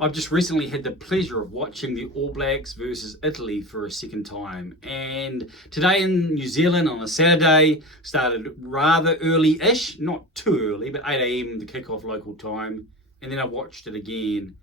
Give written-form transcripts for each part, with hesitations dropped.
I've just recently had the pleasure of watching the All Blacks versus Italy for a second time. And today in New Zealand on a Saturday, started rather early-ish, not too early, but 8 a.m. the kickoff local time. And then I watched it again,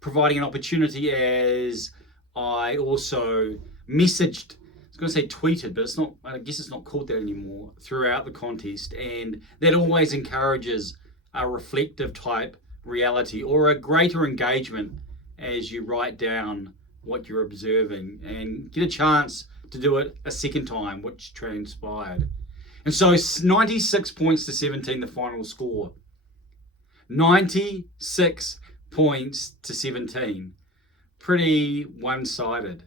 providing an opportunity as I also messaged, I was going to say tweeted, but it's not, I guess it's not called that anymore, throughout the contest. And that always encourages a reflective type reality or a greater engagement as you write down what you're observing and get a chance to do it a second time, which transpired. And so 96 points to 17, the final score. 96 points to 17. Pretty one-sided.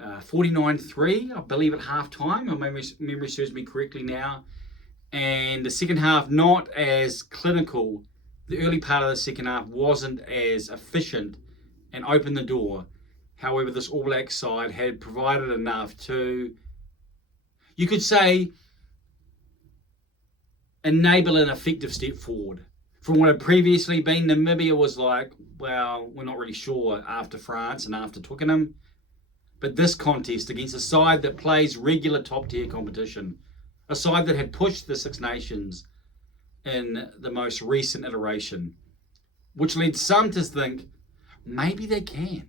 49-3, I believe, at half-time. My memory serves me correctly now. And the second half, not as clinical. The early part of the second half wasn't as efficient and opened the door. However, this All Black side had provided enough to, you could say, enable an effective step forward. From what had previously been, Namibia was like, well, we're not really sure after France and after Twickenham. But this contest against a side that plays regular top-tier competition, a side that had pushed the Six Nations in the most recent iteration, which led some to think maybe they can.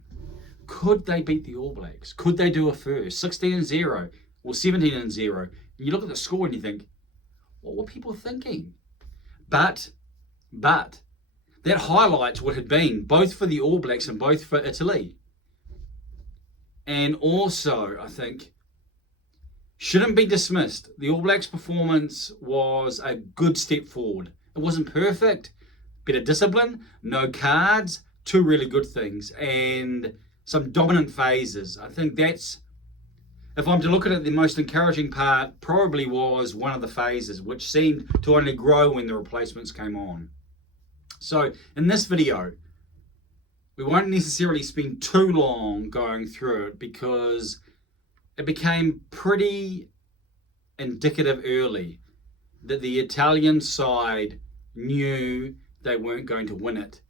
Could they beat the All Blacks? Could they do a first? 16-0 or 17-0. And you look at the score and you think, what were people thinking? But that highlights what had been both for the All Blacks and both for Italy. And also, I think, shouldn't be dismissed. The All Blacks' performance was a good step forward. It wasn't perfect. Bit of discipline, no cards, two really good things, and some dominant phases. I think that's, if I'm to look at it, the most encouraging part probably was one of the phases, which seemed to only grow when the replacements came on. So in this video, we won't necessarily spend too long going through it because it became pretty indicative early that the Italian side knew they weren't going to win it.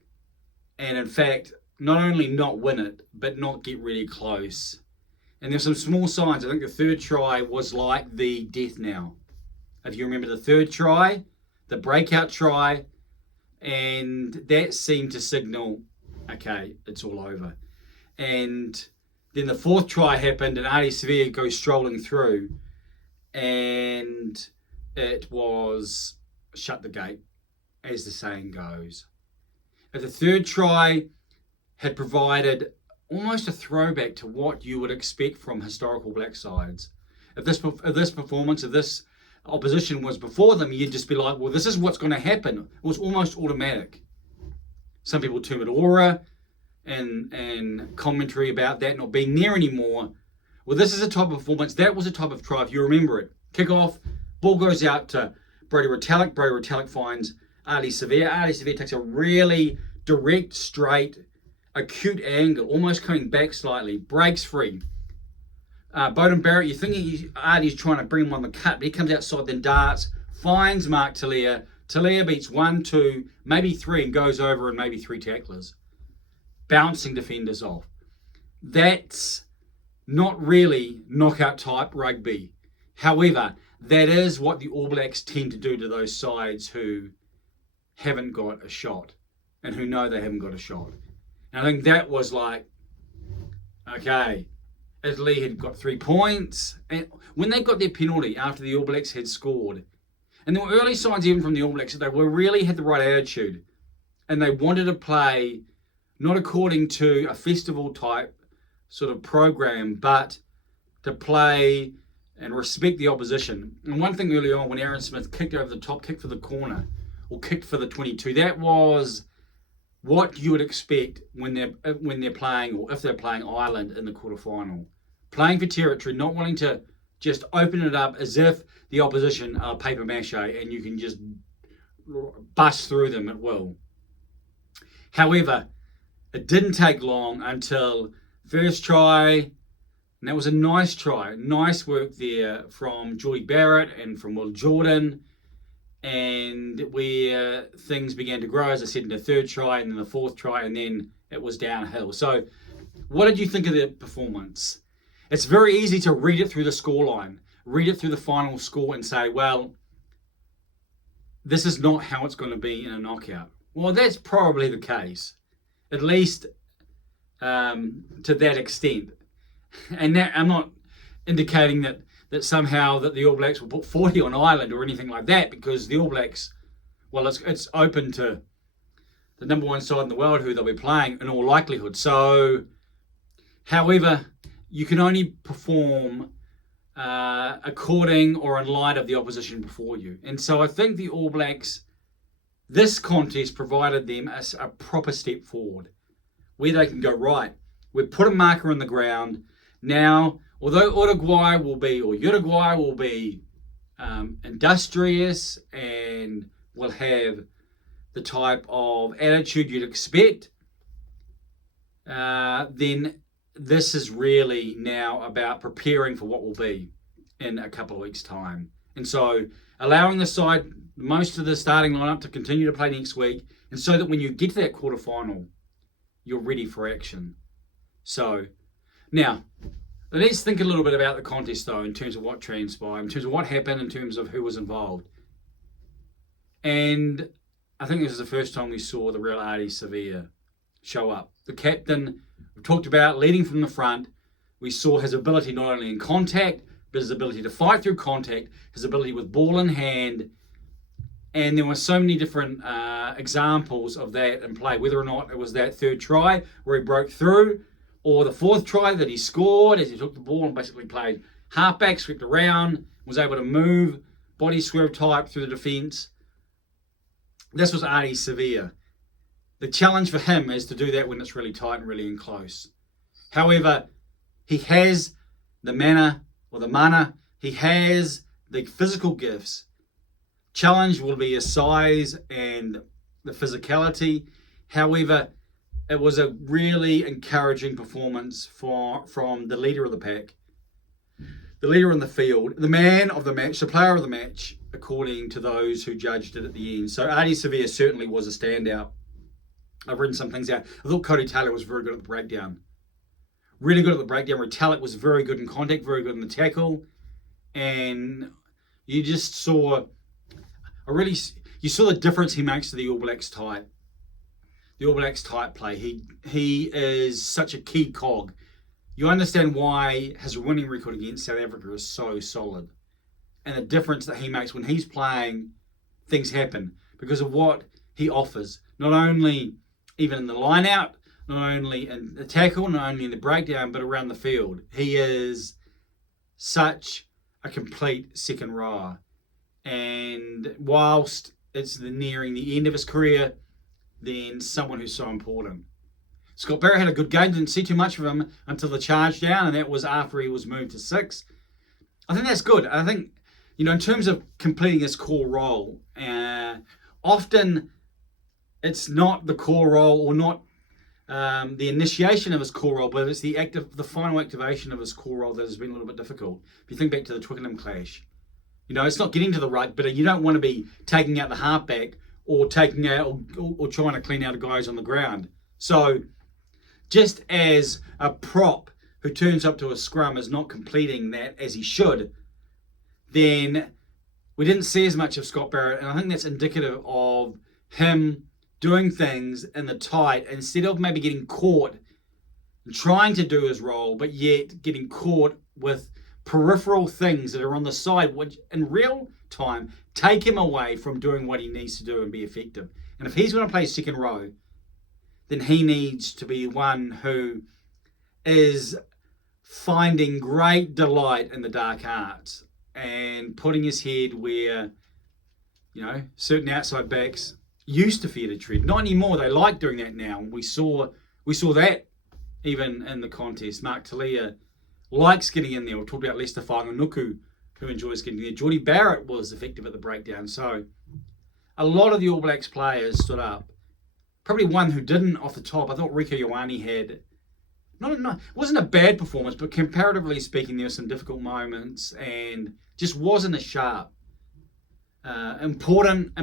And in fact, not only not win it, but not get really close. And there's some small signs. I think the third try was like the death knell. If you remember the third try, the breakout try, and that seemed to signal, okay, it's all over. And then the fourth try happened and Ardie Savea goes strolling through and it was shut the gate, as the saying goes. If the third try had provided almost a throwback to what you would expect from historical black sides, if this performance, if this opposition was before them, you'd just be like, well, this is what's going to happen. It was almost automatic. Some people term it aura, and commentary about that not being there anymore. Well, this is a type of performance. That was a type of try, if you remember it. Kick off, ball goes out to Brodie Retallick. Brodie Retallick finds Ardie Savea. Ardie Savea takes a really direct, straight, acute angle, almost coming back slightly, breaks free. Beauden Barrett, you're thinking Ardie's trying to bring him on the cut, but he comes outside, then darts, finds Mark Telea. Telea beats 1, 2, maybe 3, and goes over and maybe 3 tacklers, bouncing defenders off. That's not really knockout type rugby. However, that is what the All Blacks tend to do to those sides who haven't got a shot and who know they haven't got a shot. And I think that was like, okay, Italy had got 3 points. And when they got their penalty after the All Blacks had scored, and there were early signs even from the All Blacks that they really had the right attitude and they wanted to play not according to a festival type sort of program, but to play and respect the opposition. And one thing early on when Aaron Smith kicked over the top, kicked for the corner, or kicked for the 22, that was what you would expect when they're playing, or if they're playing Ireland in the quarterfinal. Playing for territory, not wanting to just open it up as if the opposition are paper mache and you can just bust through them at will. However, it didn't take long until first try, and that was a nice try. Nice work there from Jordie Barrett and from Will Jordan. And where things began to grow, as I said, in the third try and then the fourth try and then it was downhill. So what did you think of the performance? It's very easy to read it through the scoreline, read it through the final score and say, well, this is not how it's going to be in a knockout. Well, that's probably the case, at least to that extent. And that, I'm not indicating that somehow that the All Blacks will put 40 on Ireland or anything like that, because the All Blacks, well, it's open to the number one side in the world who they'll be playing in all likelihood. So, however, you can only perform according or in light of the opposition before you. And so I think the All Blacks, this contest provided them a proper step forward where they can go, right, we've put a marker in the ground. Now, although Uruguay will be industrious and will have the type of attitude you'd expect, then this is really now about preparing for what will be in a couple of weeks' time. And so allowing the side, most of the starting lineup, to continue to play next week, and so that when you get to that quarterfinal, you're ready for action. So now, let's think a little bit about the contest, though, in terms of what transpired, in terms of what happened, in terms of who was involved. And I think this is the first time we saw the real Ardie Savea show up. The captain, we talked about leading from the front. We saw his ability not only in contact, but his ability to fight through contact, his ability with ball in hand. And there were so many different examples of that in play, whether or not it was that third try where he broke through, or the fourth try that he scored as he took the ball and basically played halfback, swept around, was able to move, body swerve type through the defence. This was Ardie Savea. The challenge for him is to do that when it's really tight and really in close. However, he has the mana, he has the physical gifts. Challenge will be his size and the physicality. However, it was a really encouraging performance from the leader of the pack, the leader in the field, the man of the match, the player of the match, according to those who judged it at the end. So Ardie Savea certainly was a standout. I've written some things out. I thought Cody Taylor was very good at the breakdown. Really good at the breakdown. Retallick was very good in contact, very good in the tackle. And you just saw you saw the difference he makes to the All Blacks type. The All Blacks type play. He is such a key cog. You understand why his winning record against South Africa is so solid. And the difference that he makes when he's playing, things happen because of what he offers. Not only even in the line out, not only in the tackle, not only in the breakdown, but around the field. He is such a complete second rower. And whilst it's nearing the end of his career, then someone who's so important. Scott Barrett had a good game, didn't see too much of him until the charge down, and that was after he was moved to 6. I think that's good. I think, in terms of completing his core role, often it's not the core role or not the initiation of his core role, but it's the final activation of his core role that has been a little bit difficult. If you think back to the Twickenham clash, it's not getting to the right bit. You don't want to be taking out the halfback or taking out or trying to clean out guys on the ground. So just as a prop who turns up to a scrum is not completing that as he should, then we didn't see as much of Scott Barrett. And I think that's indicative of him doing things in the tight instead of maybe getting caught and trying to do his role, but yet getting caught with peripheral things that are on the side, which in real time take him away from doing what he needs to do and be effective. And if he's going to play second row, then he needs to be one who is finding great delight in the dark arts and putting his head where, certain outside backs used to fear to tread. Not anymore. They like doing that now. We saw that even in the contest. Mark Talia likes getting in there. We talked about Lester Whanganuku, who enjoys getting there. Jordie Barrett was effective at the breakdown. So a lot of the All Blacks players stood up. Probably one who didn't off the top. I thought Rieko Ioane had it wasn't a bad performance, but comparatively speaking, there were some difficult moments and just wasn't as sharp. Important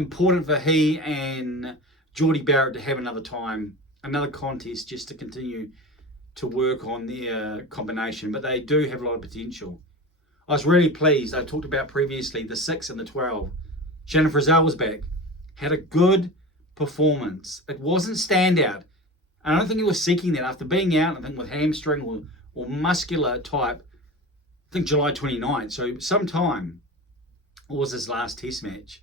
for he and Jordie Barrett to have another time another contest just to continue to work on their combination, but they do have a lot of potential. I was really pleased. I talked about previously the 6 and the 12. Shannon Frizzell was back, had a good performance. It wasn't standout. I don't think he was seeking that after being out, I think with hamstring or muscular type, I think July 29th, so sometime, or was his last test match.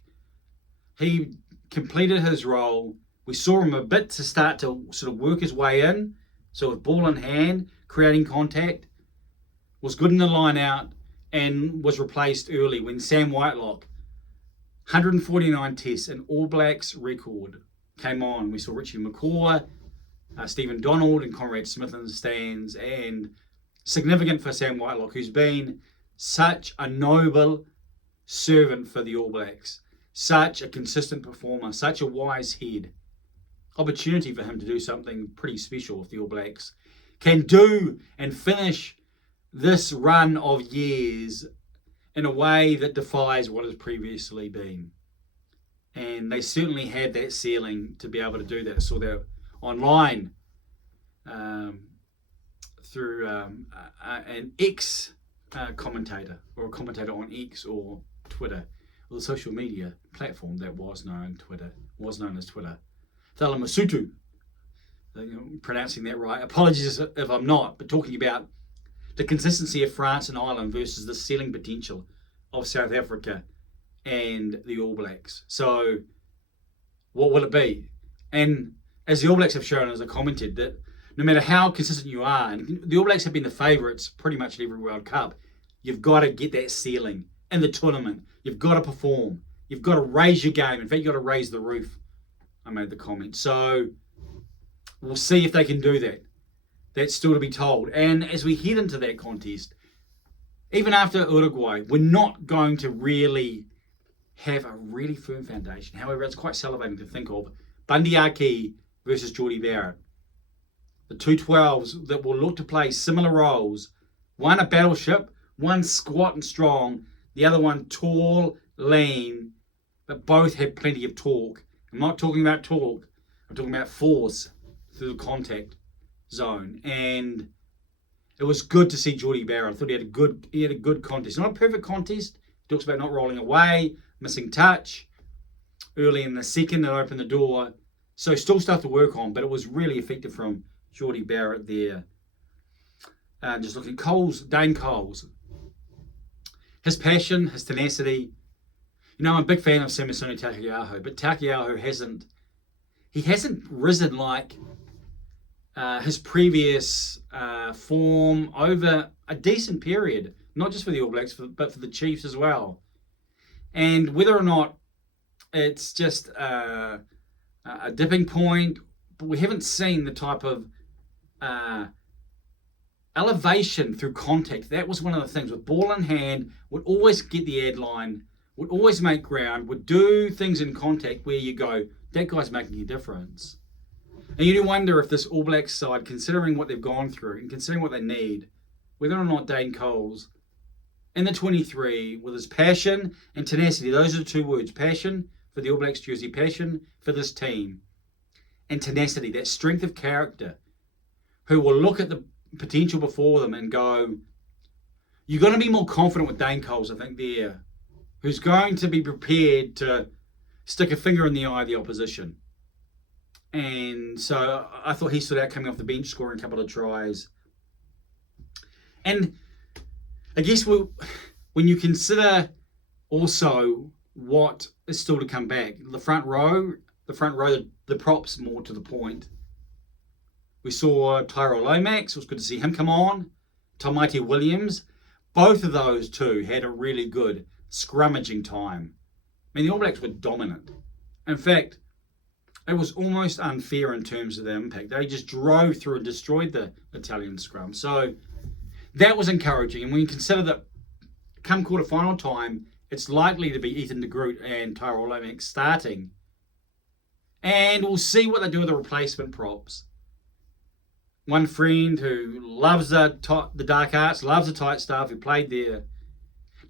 He completed his role. We saw him a bit to start to sort of work his way in. So with ball in hand, creating contact, was good in the line out and was replaced early when Sam Whitelock, 149 tests, an All Blacks record, came on. We saw Richie McCaw, Stephen Donald and Conrad Smith in the stands, and significant for Sam Whitelock, who's been such a noble servant for the All Blacks, such a consistent performer, such a wise head. Opportunity for him to do something pretty special if the All Blacks can do and finish this run of years in a way that defies what has previously been. And they certainly had that ceiling to be able to do that. I saw that online through an X commentator, or a commentator on X or Twitter, or the social media platform that was known as Twitter. Thala Masutu, pronouncing that right. Apologies if I'm not, but talking about the consistency of France and Ireland versus the ceiling potential of South Africa and the All Blacks. So what will it be? And as the All Blacks have shown, as I commented, that no matter how consistent you are, and the All Blacks have been the favourites pretty much at every World Cup, you've got to get that ceiling in the tournament. You've got to perform. You've got to raise your game. In fact, you've got to raise the roof. I made the comment. So we'll see if they can do that. That's still to be told. And as we head into that contest, even after Uruguay, we're not going to really have a really firm foundation. However, it's quite salivating to think of Bundee Aki versus Jordie Barrett. The two 12s that will look to play similar roles. One a battleship, one squat and strong, the other one tall, lean, but both have plenty of torque. I'm not talking about torque, I'm talking about force through the contact zone. And it was good to see Jordie Barrett. I thought he had a good contest. Not a perfect contest. He talks about not rolling away, missing touch. Early in the second, it opened the door. So still stuff to work on, but it was really effective from Jordie Barrett there. Just looking at Dane Coles. His passion, his tenacity. You know, I'm a big fan of Samisoni Taukei'aho, but Taukei'aho hasn't risen like his previous form over a decent period, not just for the All Blacks, but for the Chiefs as well. And whether or not it's just a dipping point, but we haven't seen the type of elevation through contact. That was one of the things. With ball in hand, would always get the ad line, would always make ground, would do things in contact where you go, that guy's making a difference. And you do wonder if this All Blacks side, considering what they've gone through and considering what they need, whether or not Dane Coles in the 23, with his passion and tenacity, those are the two words, passion for the All Blacks jersey, passion for this team, and tenacity, that strength of character, who will look at the potential before them and go, you're going to be more confident with Dane Coles, I think, there, who's going to be prepared to stick a finger in the eye of the opposition. And so I thought he stood out coming off the bench, scoring a couple of tries. And I guess when you consider also what is still to come back, the front row, the props more to the point. We saw Tyrell Lomax, it was good to see him come on. Tamaiti Williams, both of those two had a really good scrummaging time. I mean, the All Blacks were dominant. In fact, it was almost unfair in terms of their impact. They just drove through and destroyed the Italian scrum. So that was encouraging. And when you consider that come quarter-final time, it's likely to be Ethan de Groot and Tyrell Lomax starting. And we'll see what they do with the replacement props. One friend who loves the dark arts, loves the tight stuff, who played there,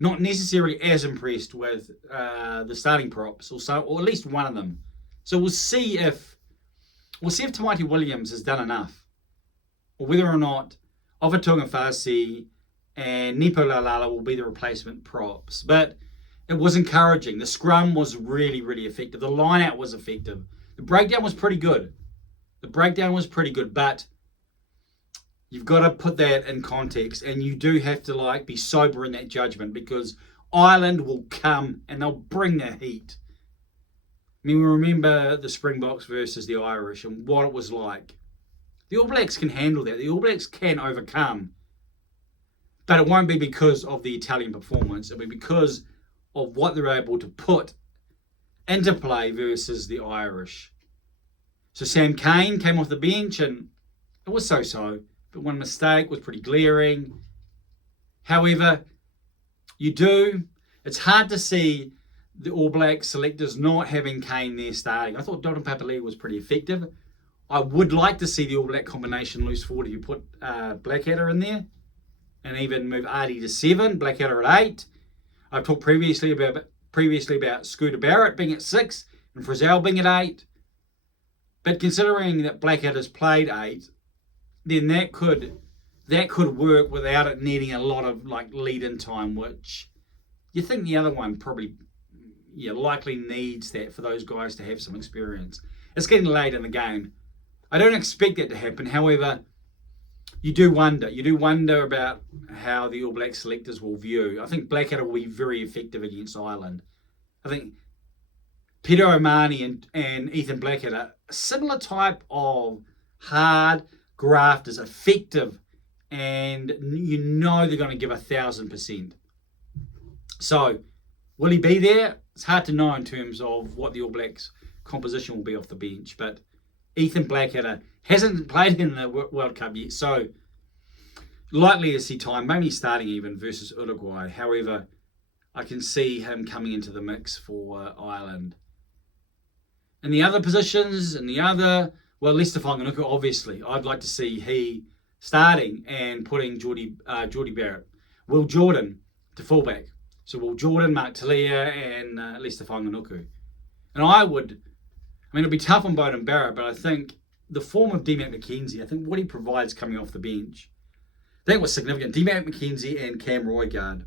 not necessarily as impressed with the starting props, or at least one of them. So we'll see if we'll see if Tamati Williams has done enough, or whether or not Ofatunga Fasi and Nepo Lalala will be the replacement props. But it was encouraging. The scrum was really, really effective. The line-out was effective. The breakdown was pretty good. But you've got to put that in context, and you do have to be sober in that judgment, because Ireland will come and they'll bring the heat. I mean, we remember the Springboks versus the Irish and what it was like. The All Blacks can handle that. The All Blacks can overcome. But it won't be because of the Italian performance. It'll be because of what they're able to put into play versus the Irish. So Sam Cane came off the bench and it was so-so. But one mistake was pretty glaring. However, it's hard to see the All Black selectors not having Cane there starting. I thought Dalton Papali'i was pretty effective. I would like to see the All Black combination loose forward if you put Blackadder in there, and even move Ardie to 7, Blackadder at 8. I've talked previously about Scooter Barrett being at 6 and Frizzell being at 8. But considering that Blackadder's played 8, then that could work without it needing a lot of lead-in time, which you think the other one probably likely needs that for those guys to have some experience. It's getting late in the game. I don't expect that to happen. However, you do wonder about how the All Black selectors will view. I think Blackadder will be very effective against Ireland. I think Peter O'Mahony and Ethan Blackadder, a similar type of hard grafters, effective, and they're going to give 1,000%. So, will he be there? It's hard to know in terms of what the All Blacks composition will be off the bench, but Ethan Blackadder hasn't played in the World Cup yet, so likely to see time, maybe starting even versus Uruguay. However, I can see him coming into the mix for Ireland. In the other positions, Leicester Fainga'anuku, obviously, I'd like to see he starting and putting Geordie Barrett. Will Jordan to fullback. So Will Jordan, Mark Talia, and Leicester Fainga'anuku. And it'll be tough on Beauden Barrett, but I think the form of D-Mac McKenzie, I think what he provides coming off the bench, that was significant. D-Mac McKenzie and Cam Roigard.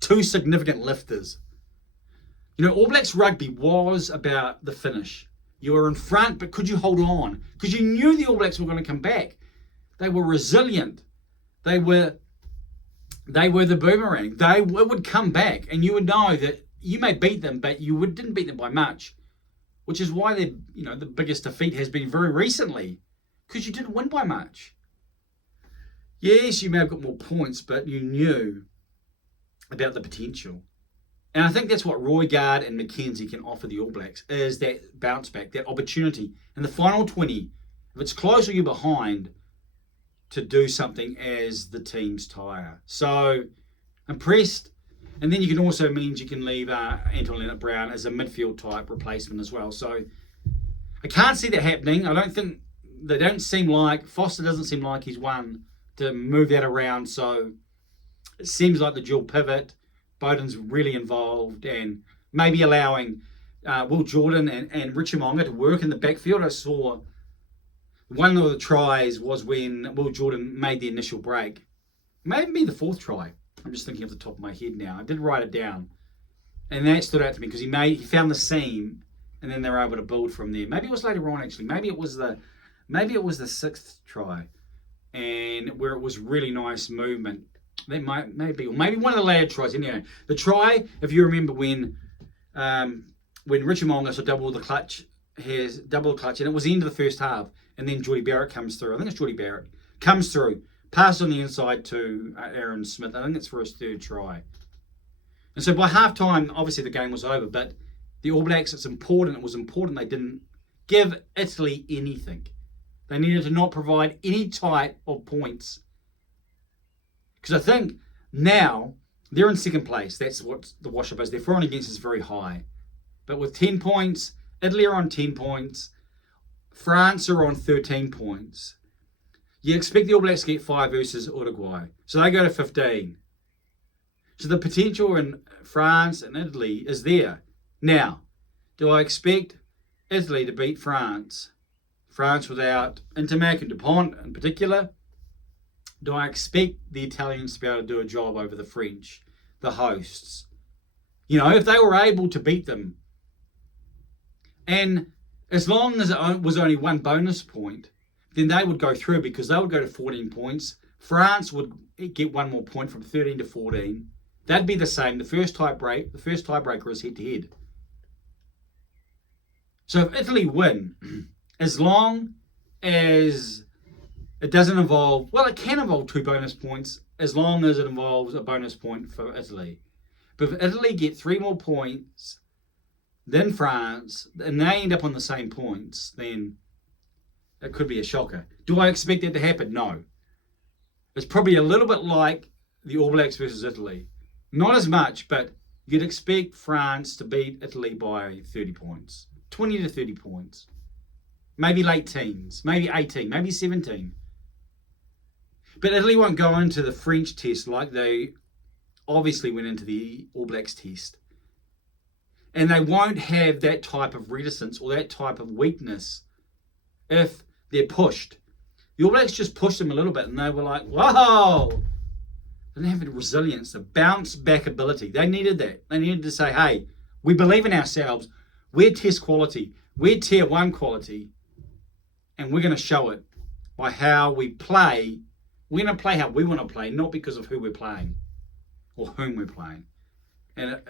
2 significant lifters. All Blacks rugby was about the finish. You were in front, but could you hold on? Because you knew the All Blacks were going to come back. They were resilient. They were the boomerang. They would come back, and you would know that you may beat them, but you didn't beat them by much. Which is why the biggest defeat has been very recently, because you didn't win by much. Yes, you may have got more points, but you knew about the potential. And I think that's what Roigard and McKenzie can offer the All Blacks, is that bounce back, that opportunity in the final 20, if it's close or you're behind, to do something as the teams tire. So, impressed. And then you can also means you can leave Anton Leonard-Brown as a midfield type replacement as well. So, I can't see that happening. Foster doesn't seem like he's one to move that around. So, it seems like the dual pivot, Beauden's really involved, and maybe allowing Will Jordan and Richie Mo'unga to work in the backfield. I saw one of the tries was when Will Jordan made the initial break. Maybe the 4th try. I'm just thinking off the top of my head now. I did write it down. And that stood out to me because he found the seam, and then they were able to build from there. Maybe it was later on, actually. Maybe it was the 6th try, and where it was really nice movement. That maybe one of the later tries. Anyway, the try, if you remember when Richie Mo'unga saw double the clutch, and it was the end of the first half, and then Geordie Barrett comes through. I think it's Geordie Barrett comes through, passes on the inside to Aaron Smith. I think it's for his 3rd try. And so by half-time, obviously the game was over, but the All Blacks, it was important they didn't give Italy anything. They needed to not provide any type of points. Because I think now they're in 2nd place. That's what the wash-up is. Their for and against is very high. But with 10 points, Italy are on 10 points. France are on 13 points. You expect the All Blacks to get 5 versus Uruguay. So they go to 15. So the potential in France and Italy is there. Now, do I expect Italy to beat France? France without Intermac and Dupont in particular, do I expect the Italians to be able to do a job over the French, the hosts? You know, if they were able to beat them, and as long as it was only one bonus point, then they would go through because they would go to 14 points. France would get one more point from 13 to 14. That'd be the same. The first tiebreaker is head-to-head. So if Italy win, as long as it doesn't involve, well, it can involve 2 bonus points as long as it involves a bonus point for Italy. But if Italy get 3 more points than France, and they end up on the same points, then it could be a shocker. Do I expect that to happen? No. It's probably a little bit like the All Blacks versus Italy. Not as much, but you'd expect France to beat Italy by 30 points. 20 to 30 points. Maybe late teens. Maybe 18. Maybe 17. But Italy won't go into the French test like they obviously went into the All Blacks test. And they won't have that type of reticence or that type of weakness if they're pushed. The All Blacks just pushed them a little bit and they were like, whoa! They didn't have the resilience, the bounce back ability. They needed that. They needed to say, hey, we believe in ourselves. We're test quality. We're tier 1 quality. And we're going to show it by how we play. We're going to play how we want to play, not because of who we're playing or whom we're playing. And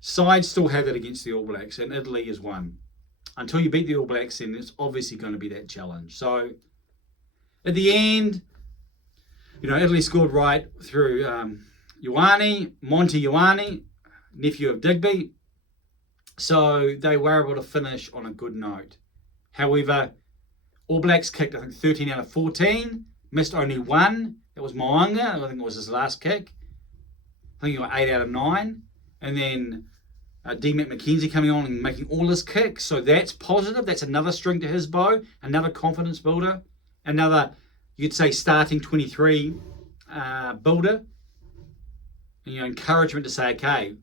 sides still have that against the All Blacks, and Italy is one. Until you beat the All Blacks, then it's obviously going to be that challenge. So at the end, you know, Italy scored right through Ioane, Monty Ioane, nephew of Digby. So they were able to finish on a good note. However, All Blacks kicked, I think, 13 out of 14. Missed only 1. That was Mo'unga. I think it was his last kick. I think he got 8 out of 9. And then D-Mac McKenzie coming on and making all his kicks. So that's positive. That's another string to his bow. Another confidence builder. Another, you'd say, starting 23 builder. And, you know, encouragement to say, okay,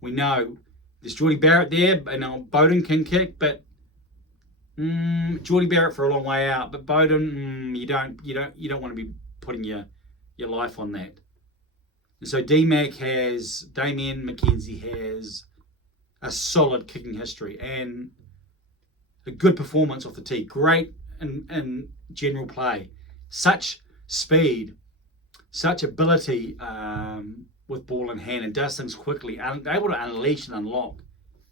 we know there's Geordie Barrett there, and Beauden can kick, but Geordie Barrett for a long way out. But Beauden, you don't want to be putting your life on that. And so Damien McKenzie has a solid kicking history and a good performance off the tee. Great in general play. Such speed, such ability with ball in hand, and does things quickly, able to unleash and unlock.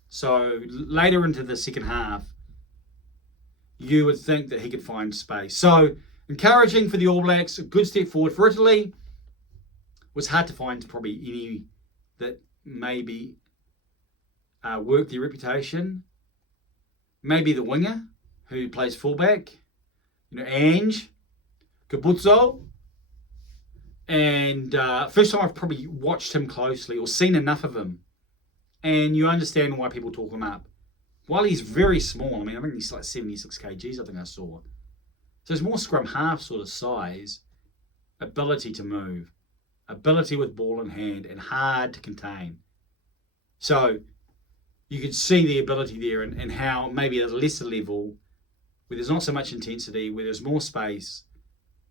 So later into the second half, you would think that he could find space. So encouraging for the All Blacks, a good step forward for Italy. Was hard to find probably any that maybe work their reputation. Maybe the winger who plays fullback, you know, Ange Gabuzzo. And first time I've probably watched him closely or seen enough of him. And you understand why people talk him up. While he's very small, I mean, I think he's like 76 kgs, I think I saw. So it's more scrum half sort of size, ability to move, ability with ball in hand, and hard to contain. So you could see the ability there and how maybe at a lesser level, where there's not so much intensity, where there's more space,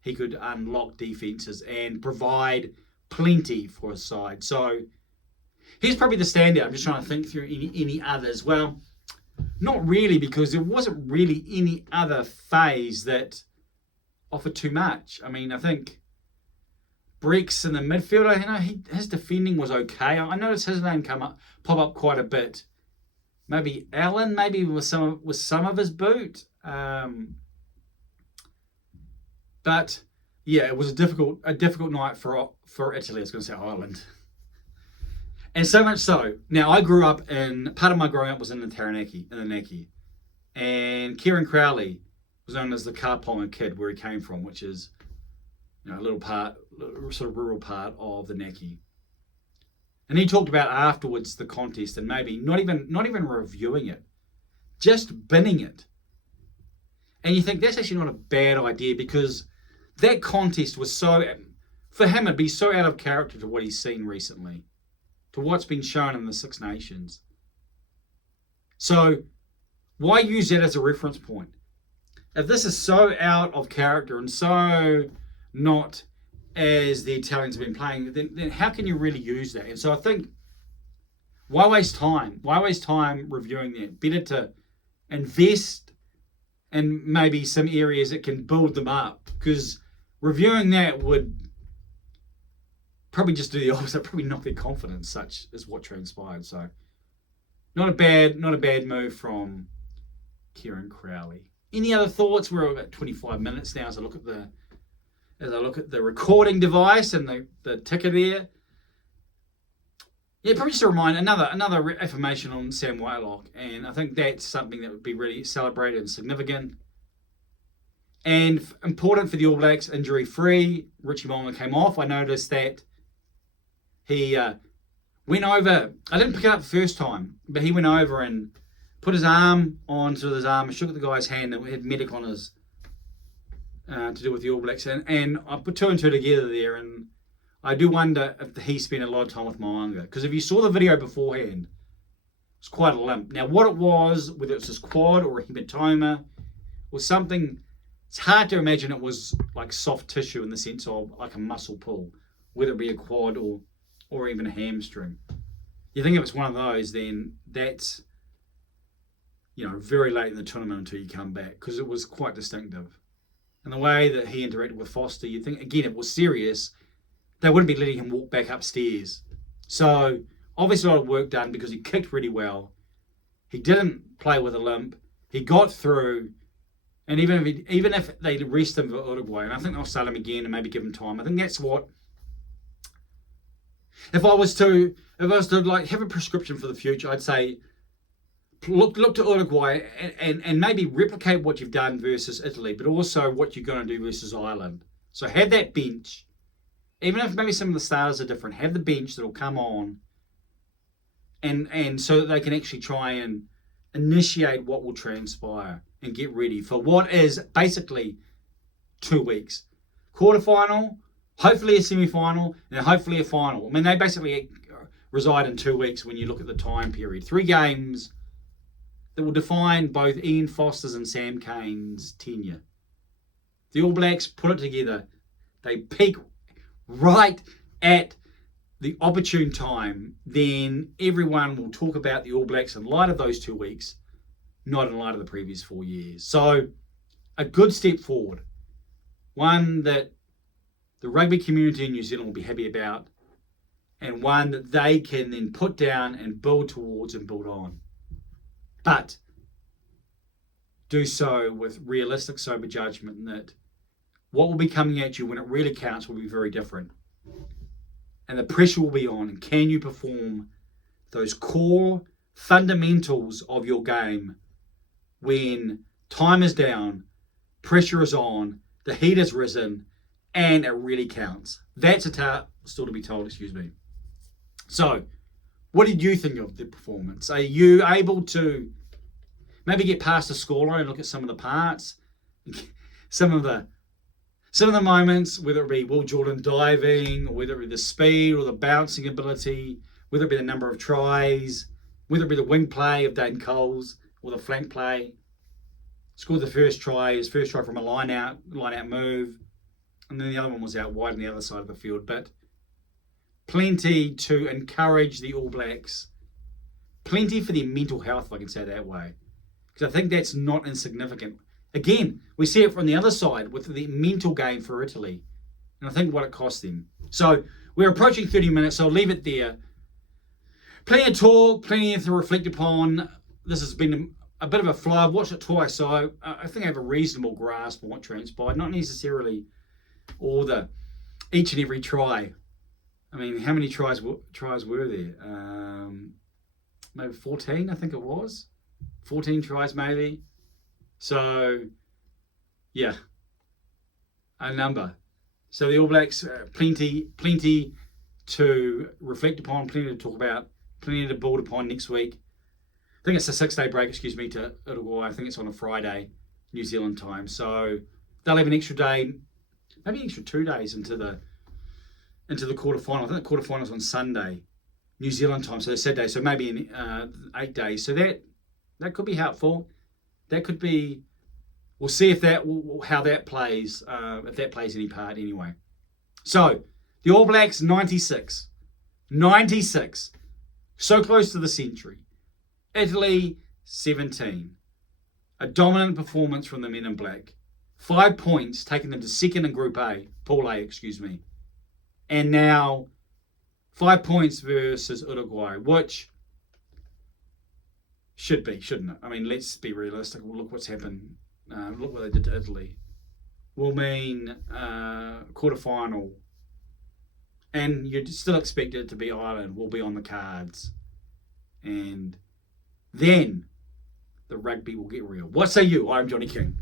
he could unlock defences and provide plenty for his side. So he's probably the standout. I'm just trying to think through any others. Well, not really, because there wasn't really any other phase that offered too much. I mean, I think Breeks in the midfield, you know, his defending was okay. I noticed his name pop up quite a bit. Maybe Allen, maybe with some of his boot. But yeah, it was a difficult night for Italy. I was going to say Ireland. And so much so. Now, I grew up part of my growing up was in the Taranaki, in the Naki. And Kieran Crowley was known as the Kapolga kid, where he came from, which is, you know, a little sort of rural part of the Naki. And he talked about afterwards the contest and maybe not even reviewing it, just binning it. And you think that's actually not a bad idea, because that contest was so, for him, it'd be so out of character to what he's seen recently, to what's been shown in the Six Nations. So why use that as a reference point? if this is so out of character and so not as the Italians have been playing, then how can you really use that? And so I think, why waste time? Why waste time reviewing that? Better to invest in maybe some areas that can build them up, because reviewing that would probably just do the opposite, probably knock their confidence, such as what transpired. So not a bad move from Kieran Crowley. Any other thoughts? We're about 25 minutes now as I look at the recording device and the ticker there. Yeah, probably just a reminder, another affirmation on Sam Whitelock, and I think that's something that would be really celebrated and significant. And important for the All Blacks, injury-free. Richie Mo'unga came off. I noticed that he went over. I didn't pick it up the first time, but he went over and put his arm onto his arm and shook the guy's hand and had medic on his to do with the All Blacks. And I put two and two together there, and I do wonder if he spent a lot of time with Mo'unga, because if you saw the video beforehand, it was quite a limp. Now, what it was, whether it's his quad or a hematoma or something, it's hard to imagine it was like soft tissue in the sense of like a muscle pull, whether it be a quad or even a hamstring. You think if it's one of those, then that's, very late in the tournament until you come back, because it was quite distinctive. And the way that he interacted with Foster, you think, again, if it was serious, they wouldn't be letting him walk back upstairs. So obviously a lot of work done, because he kicked really well. He didn't play with a limp. He got through. And even if they rest him for Uruguay, and I think they'll start him again and maybe give him time, I think that's what. If I was to like have a prescription for the future, I'd say look to Uruguay and maybe replicate what you've done versus Italy, but also what you're going to do versus Ireland. So have that bench. Even if maybe some of the starters are different, have the bench that'll come on and so that they can actually try and initiate what will transpire and get ready for what is basically 2 weeks. Quarterfinal, hopefully a semi-final, and hopefully a final. I mean, they basically reside in 2 weeks when you look at the time period. 3 games that will define both Ian Foster's and Sam Cane's tenure. The All Blacks put it together. They peak right at the opportune time. Then everyone will talk about the All Blacks in light of those 2 weeks, not in light of the previous 4 years. So a good step forward. One that the rugby community in New Zealand will be happy about, and one that they can then put down and build towards and build on. But do so with realistic, sober judgment that what will be coming at you when it really counts will be very different. And the pressure will be on. And can you perform those core fundamentals of your game when time is down, pressure is on, the heat has risen, and it really counts? That's a tale still to be told, excuse me. So, what did you think of the performance? Are you able to maybe get past the scoreline and look at some of the parts, some of the moments, whether it be Will Jordan diving, or whether it be the speed or the bouncing ability, whether it be the number of tries, whether it be the wing play of Dayton Coles or the flank play? Scored the first try, his first try from a line out move, and then the other one was out wide on the other side of the field. But plenty to encourage the All Blacks, plenty for their mental health, if I can say it that way, because I think that's not insignificant. Again, we see it from the other side with the mental game for Italy, and I think what it cost them. So we're approaching 30 minutes, so I'll leave it there. Plenty of talk, plenty to reflect upon. This has been a bit of a flow. I've watched it twice, so I think I have a reasonable grasp on what transpired. Not necessarily all each and every try. I mean, how many tries were there? Maybe 14, I think it was. 14 tries, maybe. So, yeah, a number. So the All Blacks, plenty to reflect upon, plenty to talk about, plenty to build upon next week. I think it's a 6-day break, to Uruguay. I think it's on a Friday, New Zealand time. So they'll have an extra day, maybe an extra 2 days into the quarterfinal. I think the quarterfinal's on Sunday, New Zealand time, so Saturday. So maybe in 8 days. So that could be helpful. That could be we'll see if how that plays, if that plays any part anyway. So, the All Blacks 96. 96. So close to the century. Italy 17. A dominant performance from the men in black. 5 points, taking them to second in Group A. Pool A, excuse me. And now 5 points versus Uruguay, which should be, shouldn't it? I mean, let's be realistic. Look what's happened. Look what they did to Italy. Will mean quarterfinal. And you'd still expect it to be Ireland will be on the cards. And then the rugby will get real. What say you? I'm Johnny King.